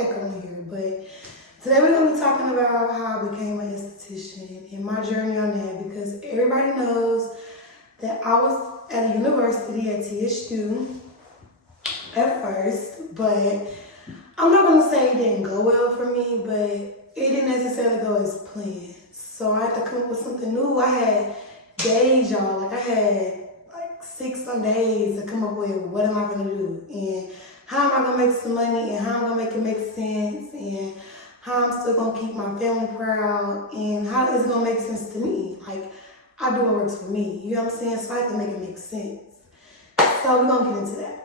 echoing here, but today we're going to be talking about how I became an esthetician and my journey on that, because everybody knows that I was at a university at TSU at first, but I'm not going to say it didn't go well for me, but it didn't necessarily go as planned. So I had to come up with something new. I had days, y'all. Like I had like 6 some days to come up with what am I going to do and how am I going to make some money and how I'm going to make it make sense and how I'm still going to keep my family proud and how is it going to make sense to me. Like I do what works for me. You know what I'm saying? So I have to make it make sense. So we're going to get into that.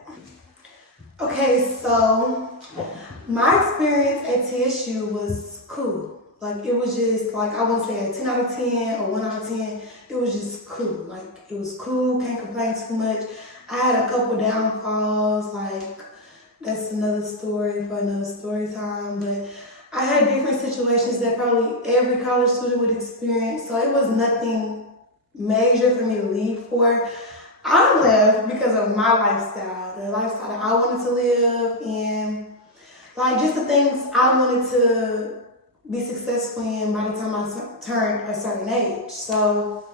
Okay, so my experience at TSU was cool. Like it was just like, I wouldn't say a 10 out of 10 or 1 out of 10. It was just cool. Like it was cool, can't complain too much. I had a couple downfalls, like that's another story for another story time. But I had different situations that probably every college student would experience. So it was nothing major for me to leave for. I left because of my lifestyle, the lifestyle that I wanted to live, and like just the things I wanted to be successful in by the time I turned a certain age. So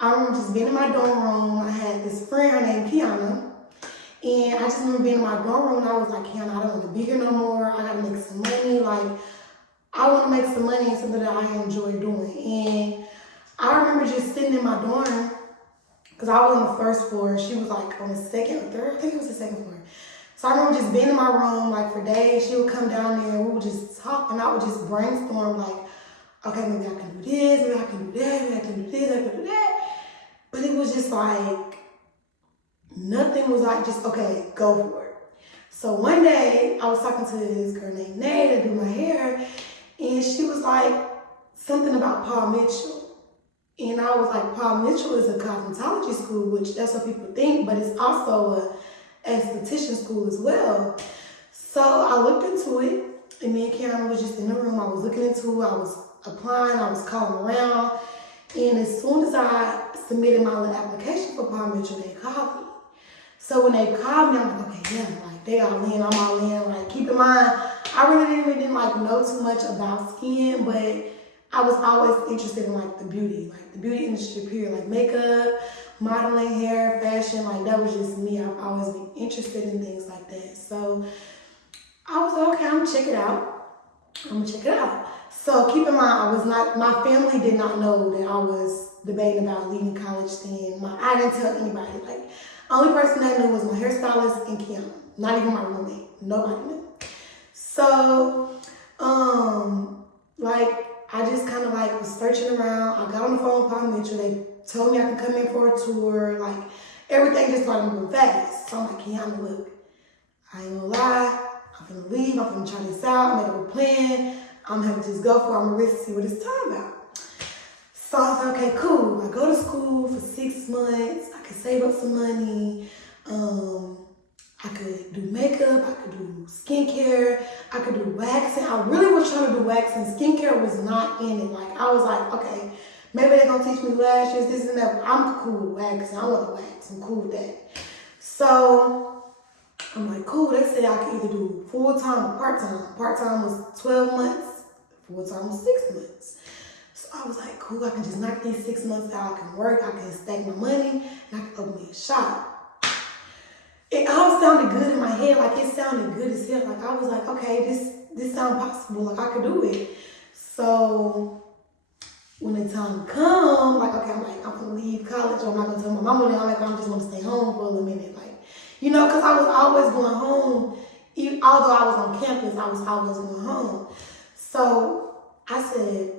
I remember just being in my dorm room. I had this friend, her name Kiana, and I just remember being in my dorm room and I was like, Kiana, I don't want to be here no more. I gotta make some money. Like I want to make some money in something that I enjoy doing. And I remember just sitting in my dorm, because I was on the first floor. She was like on the second or third. I think it was the second floor. So I remember just being in my room like for days. She would come down there and we would just talk and I would just brainstorm like, okay, maybe I can do this, maybe I can do that, maybe I can do this, I can do that. But it was just like, nothing was like just, okay, go for it. So one day I was talking to this girl named Nay that do my hair, and she was like something about Paul Mitchell. And I was like, Paul Mitchell is a cosmetology school, which that's what people think, but it's also an esthetician school as well. So I looked into it, and me and Karen was just in the room. I was looking into it, I was applying, I was calling around, and as soon as I submitted my little application for Paul Mitchell, they called me. So when they called me, I'm like, okay, yeah, like they all in, I'm all in. Like keep in mind, I really didn't like know too much about skin, but I was always interested in like the beauty industry period, like makeup, modeling, hair, fashion, like that was just me. I've always been interested in things like that. So I was like, okay, I'm gonna check it out. So keep in mind, my family did not know that I was debating about leaving college then. I didn't tell anybody. Like, only person that knew was my hairstylist and Kiana, not even my roommate. Nobody knew. So, I just kind of like was searching around. I got on the phone with Paul Mitchell. They told me I could come in for a tour. Like everything just started moving fast. So I'm like, Kiana, look, I ain't gonna lie. I'm gonna leave. I'm gonna try this out. Make a plan. I'm gonna just go for it. I'm gonna risk to see what it's talking about. So I was like, okay, cool. I go to school for 6 months. I could save up some money. I could do makeup, I could do skincare, I could do waxing. I really was trying to do waxing. Skincare was not in it. Like, I was like, okay, maybe they're going to teach me lashes, this and that. I'm cool with waxing. I want to wax. I'm cool with that. So, I'm like, cool. They said I could either do full-time or part-time. Part-time was 12 months. Full-time was 6 months. So, I was like, cool. I can just knock these 6 months out. I can work. I can stack my money. And I can open me a shop. It all sounded good in my head, like it sounded good as hell. Like I was like, okay, this sounds possible, like I could do it. So when the time come, like okay, I'm gonna leave college, or I'm not gonna tell my mama that. I'm like, I'm just gonna stay home for a little minute, like because I was always going home. Although I was on campus, I was always going home. So I said,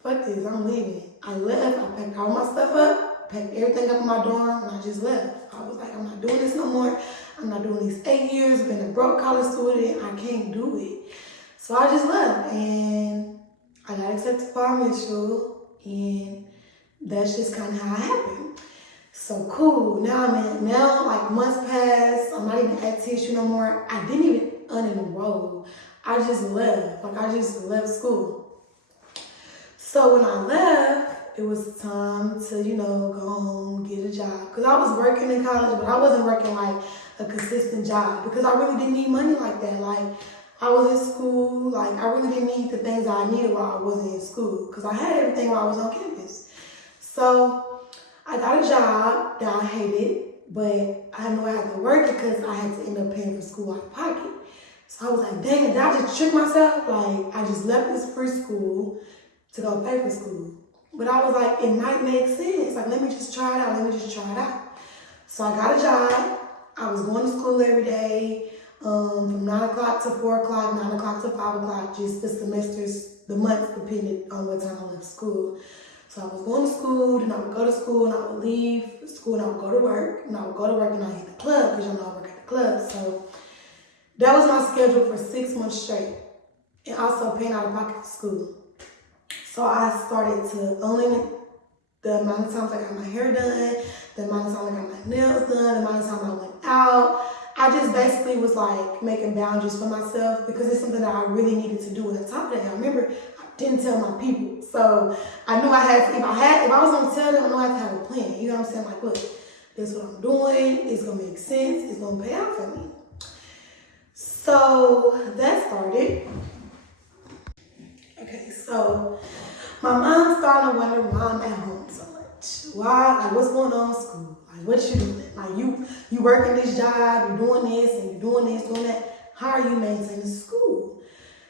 fuck this, I'm leaving. I left. I packed all my stuff up, packed everything up in my dorm, and I just left. I was like, I'm not doing this no more. I'm not doing these 8 years, been a broke college student. I can't do it. So I just left, and I got accepted for Paul Mitchell, and that's just kind of how it happened. So cool. Now like months passed. I'm not even at TSU no more. I didn't even unenroll. I just left. Like I just left school. So when I left, it was time to, go home, get a job. Because I was working in college, but I wasn't working like a consistent job because I really didn't need money like that. Like, I was in school. Like, I really didn't need the things I needed while I wasn't in school because I had everything while I was on campus. So I got a job that I hated, but I knew I had to work because I had to end up paying for school out of pocket. So I was like, dang, did I just trick myself? Like, I just left this free school to go pay for school. But I was like, it might make sense. Like, let me just try it out. So I got a job. I was going to school every day from 9 o'clock to 4 o'clock, 9 o'clock to 5 o'clock, just the semesters, the months depended on what time I left school. So I was going to school, then I would go to school, and I would leave school, and I would go to work, and I would go to work, and I hit the club, because you know I work at the club. So that was my schedule for 6 months straight, and also paying out of pocket for school. So I started to unlimit the amount of times I got my hair done, the amount of times I got my nails done, the amount of times I went out. I just basically was like making boundaries for myself because it's something that I really needed to do. And on top of that, I remember I didn't tell my people. So I knew I had to, if I was gonna tell them, I knew I had to have a plan. You know what I'm saying? Like, look, this is what I'm doing, it's gonna make sense, it's gonna pay out for me. So that started. Okay, so my mom's starting to wonder why I'm at home so much. Why? Like, what's going on in school? Like, what you doing? Like, you working this job, you doing this, and you doing this, doing that. How are you maintaining school?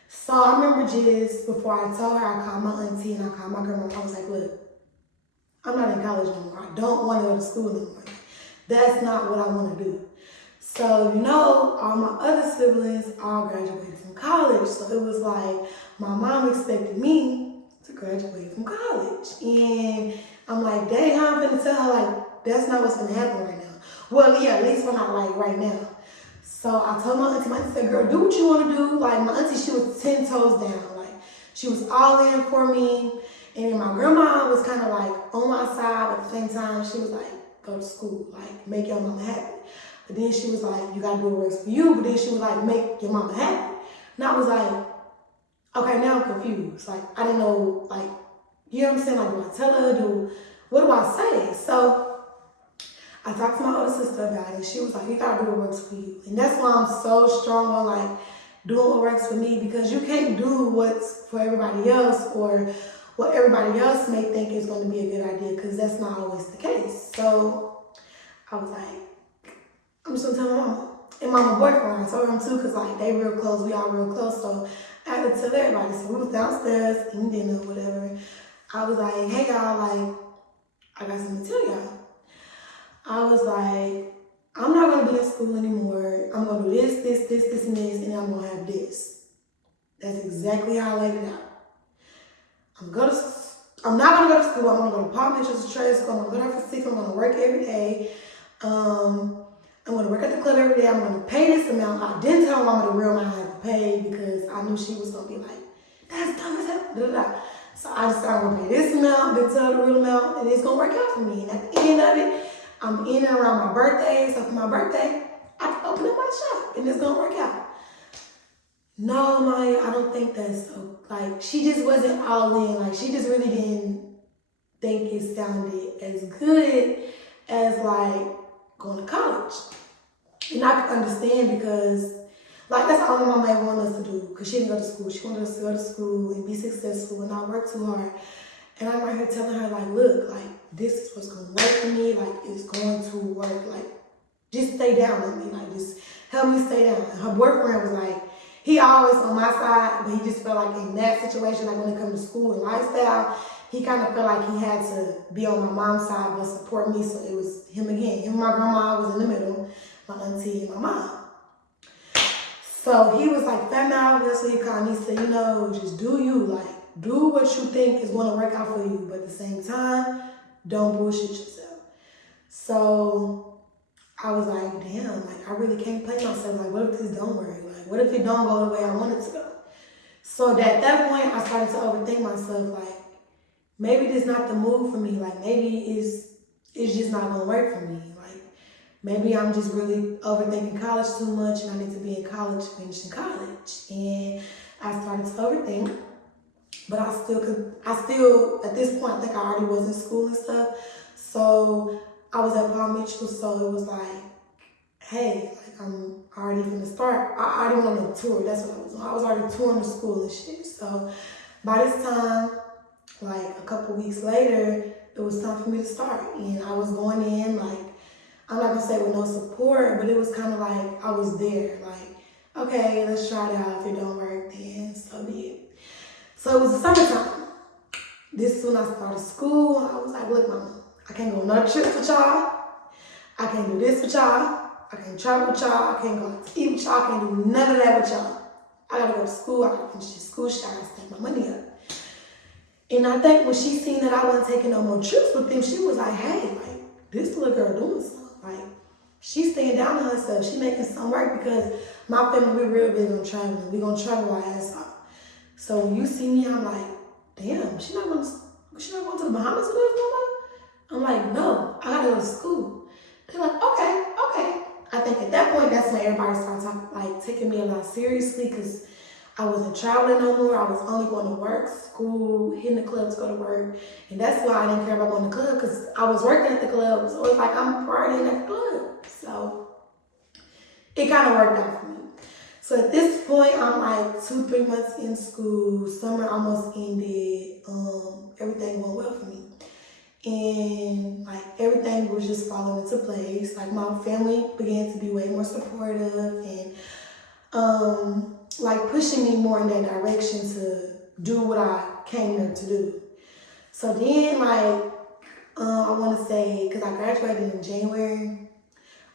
So I remember just before I told her, I called my auntie and I called my grandma. I was like, look, I'm not in college anymore. I don't want to go to school anymore. That's not what I want to do. So, you know, all my other siblings all graduated from college. So it was like my mom expected me to graduate from college. And I'm like, dang, how I'm gonna tell her, like, that's not what's gonna happen right now. Well, yeah, at least we're not like right now. So I told my auntie said, girl, do what you wanna do. Like, my auntie, she was 10 toes down. Like, she was all in for me. And then my grandma was kind of like on my side, but at the same time, she was like, go to school, like, make your mama happy. But then she was like, you gotta do what works for you. But then she was like, make your mama happy. And I was like, okay, now I'm confused. Like, I didn't know, like, you know what I'm saying? Like, do I tell her? What do I say? So I talked to my older sister about it. She was like, you gotta do what works for you. And that's why I'm so strong on, like, doing what works for me, because you can't do what's for everybody else or what everybody else may think is going to be a good idea, because that's not always the case. So I was like, I'm just gonna tell my mama. And my boyfriend, I told him too, because like they real close, we all real close. So I had to tell everybody. So we was downstairs eating dinner, whatever. I was like, hey y'all, like, I got something to tell y'all. I was like, I'm not gonna be in school anymore. I'm gonna do this, and this, and then I'm gonna have this. That's exactly how I laid it out. I'm not gonna go to school. I'm gonna go to Palm Mitchell's trade school. I'm gonna go there for 6. I'm gonna work every day. I'm gonna work at the club every day. I'm gonna pay this amount. I didn't tell my mama the real amount I had to pay because I knew she was gonna be like, that's dumb as hell. Da, da, da. So I just started gonna pay this amount, then tell her the real amount, and it's gonna work out for me. And at the end of it, I'm in and around my birthday. So for my birthday, I can open up my shop and it's gonna work out. No, Maya, I don't think that's so. Like, she just wasn't all in. Like, she just really didn't think it sounded as good as, like, going to college. And I can understand because, like, that's all my mama ever wanted us to do. Because she didn't go to school. She wanted us to go to school and be successful and not work too hard. And I'm right here telling her, like, look, like, this is what's going to work for me. Like, it's going to work. Like, just stay down with me. Like, just help me stay down. And her boyfriend was like, he always on my side, but he just felt like in that situation, like when it comes to school and lifestyle, he kind of felt like he had to be on my mom's side but support me. So it was him again. Him and my grandma was in the middle, my auntie and my mom. So he was like, fat mouth, that's what he called me. He said, you know, just do you. Like, do what you think is going to work out for you. But at the same time, don't bullshit yourself. So I was like, damn, like, I really can't play myself. Like, what if this don't work? Like, what if it don't go the way I want it to go? So at that point, I started to overthink myself. Like, maybe this not the move for me. Like, maybe it's just not going to work for me. Like, maybe I'm just really overthinking college too much and I need to be in college, finishing college. And I started to overthink. But I still, at this point, I think I already was in school and stuff. So I was at Palm Mitchell, so it was like, hey, like, I'm already gonna start. I already went on a tour. That's what I was doing. I was already touring the school and shit. So by this time, like a couple weeks later, it was time for me to start. And I was going in like, I'm not gonna say with no support, but it was kind of like I was there. Like, okay, let's try it out. If it don't work, then so be it. So it was the summertime. This is when I started school. I was like, look, mama, I can't go on another trip with y'all. I can't do this with y'all. I can't travel with y'all. I can't go out to eat with y'all. I can't do none of that with y'all. I gotta go to school. I gotta finish this school shit. I gotta save my money up. And I think when she seen that I wasn't taking no more trips with them, she was like, hey, like, this little girl doing something. Like, she's staying down to herself. She making something work because my family, we're real big on traveling. We gonna travel our ass off. So when you see me, I'm like, damn, she not going to the Bahamas with us no more? I'm like, no, I gotta go to school. They're like, okay. I think at that point, that's when everybody started taking me a lot seriously because I wasn't traveling no more. I was only going to work, school, hitting the club to go to work. And that's why I didn't care about going to the club because I was working at the club. So it's like I'm partying at the club. So it kind of worked out for me. So at this point, I'm like 2-3 months in school. Summer almost ended. Everything went well for me. And like everything was just falling into place. Like my family began to be way more supportive and like pushing me more in that direction to do what I came there to do. So then like I want to say, because I graduated in January,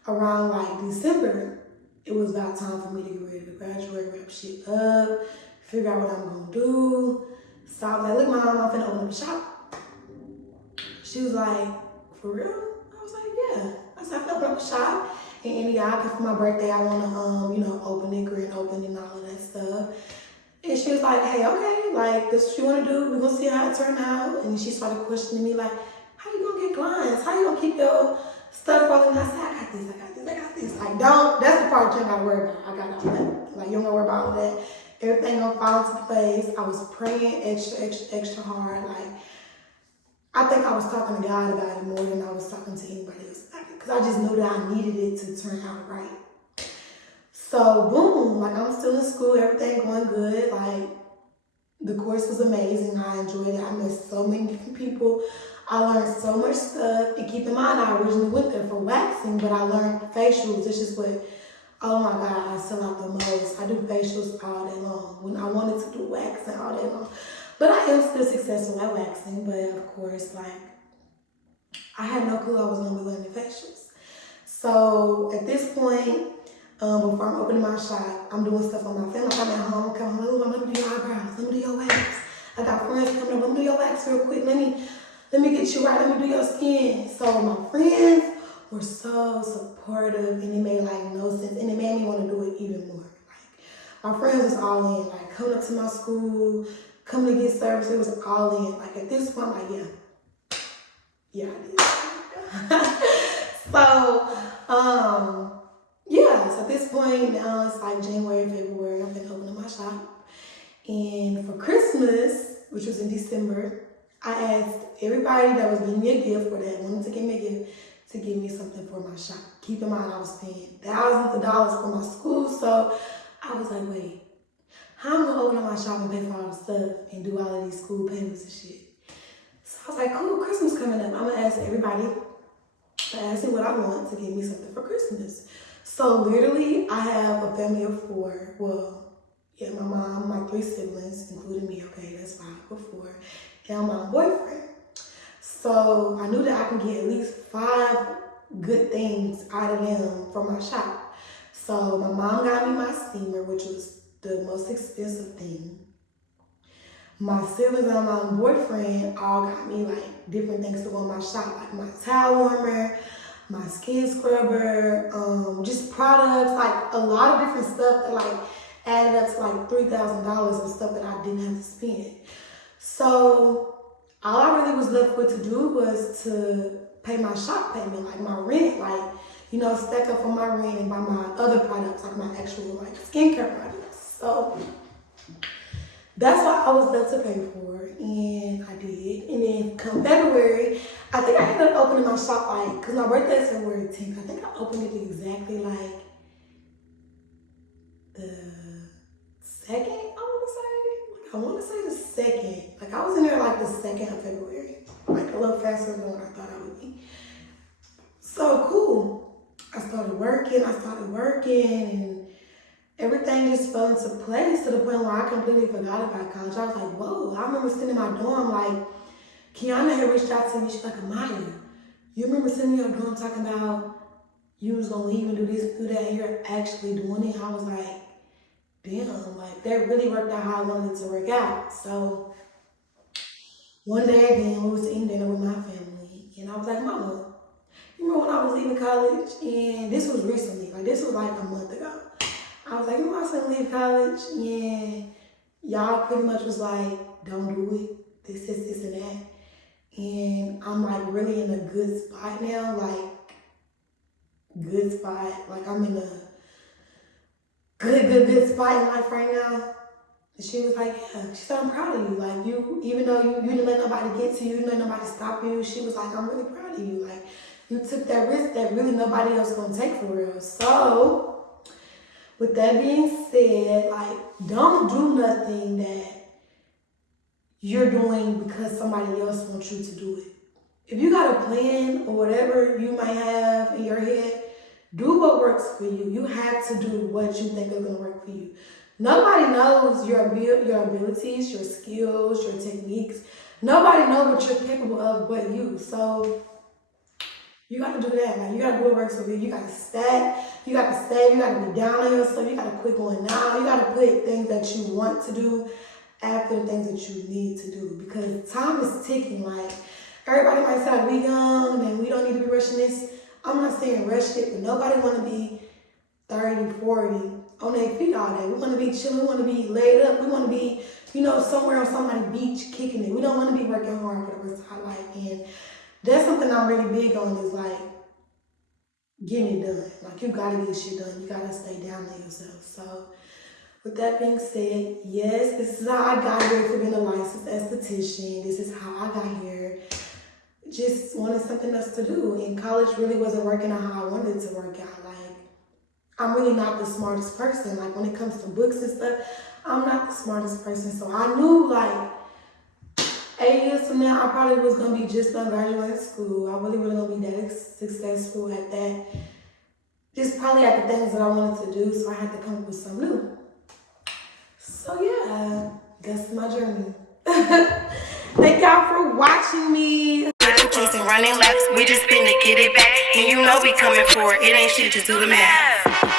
around like December, it was about time for me to get ready to graduate, wrap shit up, figure out what I'm gonna do. So I was like, look, Mom, I'm finna open up a shop. She was like, for real? I was like, yeah. I said, I'm finna open up a shop in Indiana because for my birthday, I wanna, open it, grand open and all of that stuff. And she was like, hey, okay, like, this is what you wanna do. We're gonna see how it turn out. And she started questioning me like, how you gonna get clients? How you gonna keep your stuff falling? I said, I got this. Like, that's the part you ain't gotta worry about. I got all that. Like, you don't gotta worry about all that. Everything gonna fall into place. I was praying extra hard. Like, I think I was talking to God about it more than I was talking to anybody else about it. Because I just knew that I needed it to turn out right. So, boom. Like, I'm still in school. Everything going good. Like, the course was amazing. I enjoyed it. I met so many different people. I learned so much stuff. And keep in mind, I originally went there for waxing, but I learned facials. It's just what, oh my God, I sell out the most. I do facials all day long. When I wanted to do waxing all day long. But I am still successful at waxing. But of course, like, I had no clue I was going to be learning facials. So at this point, before I'm opening my shop, I'm doing stuff on my family. I'm at home, come home, let me do your eyebrows, let me do your wax. I got friends coming up, let me do your wax real quick. Let me get you right, let me do your skin. So my friends were so supportive and it made like no sense. And it made me want to do it even more. Like, my friends was all in, like coming up to my school, coming to get service, it was all in. Like at this point, I'm like, yeah, I did. So at this point, now it's like January, February, I'm gonna open up my shop. And for Christmas, which was in December, I asked everybody that was giving me a gift or that wanted to give me a gift to give me something for my shop. Keep in mind, I was paying thousands of dollars for my school, so I was like, wait, how am I gonna open up my shop and pay for all the stuff and do all of these school payments and shit? So I was like, cool, Christmas coming up. I'm gonna ask everybody, ask me what I want to give me something for Christmas. So literally, I have a family of 4. Well, yeah, my mom, my 3 siblings, including me. Okay, that's 5 or 4. And my boyfriend. So I knew that I can get at least 5 good things out of them for my shop. So my mom got me my steamer, which was the most expensive thing. My siblings and my boyfriend all got me like different things to go in my shop, like my towel warmer, my skin scrubber, just products, like a lot of different stuff that like added up to like $3,000 of stuff that I didn't have to spend. So all I really was left with to do was to pay my shop payment, like my rent, like, stack up for my rent and buy my other products, like my actual like skincare products. So that's what I was left to pay for, and I did. And then come February, I think I ended up opening my shop because my birthday is February 10th. I think I opened it exactly like 2nd, I want to say the 2nd. Like, I was in there like the 2nd of February. Like, a little faster than what I thought I would be. So, cool. I started working, and everything just fell into place to the point where I completely forgot about college. I was like, whoa. I remember sitting in my dorm, like, Kiana had reached out to me. She's like, Amaya, you remember sitting in your dorm talking about you was going to leave and do this, do that, and you're actually doing it? I was like, damn, like, that really worked out how I wanted it to work out. So, one day again, we was eating dinner with my family, and I was like, Mama, you remember when I was leaving college? And this was recently, like, this was like a month ago. I was like, you know, I was going to leave college, and y'all pretty much was like, don't do it, this, and that. And I'm, like, really in a good spot now, like, good spot. Like, I'm in a good spot in life right now. And she was like, yeah. She said, I'm proud of you. Like, you, even though you didn't let nobody get to you, you didn't let nobody stop you, she was like, I'm really proud of you. Like, you took that risk that really nobody else gonna take for real. So, with that being said, like, don't do nothing that you're doing because somebody else wants you to do it. If you got a plan or whatever you might have in your head, do what works for you. You have to do what you think is gonna work for you. Nobody knows your abilities, your skills, your techniques. Nobody knows what you're capable of but you. So you got to do that. Like, you got to do what works for you. You got to stack. You got to save. You got to be down on yourself. You got to quit going now. You got to put things that you want to do after the things that you need to do, because time is ticking. Like, everybody might say, like, we young and we don't need to be rushing this. I'm not saying rush it, but nobody want to be 30, 40 on their feet all day. We want to be chilling. We want to be laid up. We want to be, you know, somewhere on somebody's beach kicking it. We don't want to be working hard for the rest of our life. And that's something I'm really big on, is like getting it done. Like, you got to get shit done. You got to stay down to yourself. So, with that being said, yes, this is how I got here for being a licensed esthetician. This is how I got here. Just wanted something else to do. And college really wasn't working out how I wanted it to work out. Like, I'm really not the smartest person. Like, when it comes to books and stuff, I'm not the smartest person. So I knew, like, 8 years from now, I probably was going to be just done graduating school. I really wasn't going to be that successful at that. Just probably at the things that I wanted to do. So I had to come up with something new. So yeah, that's my journey. Thank y'all for watching me. Chasing running laps, we just been to get it back. And you know we coming for it. It ain't shit, just do the math.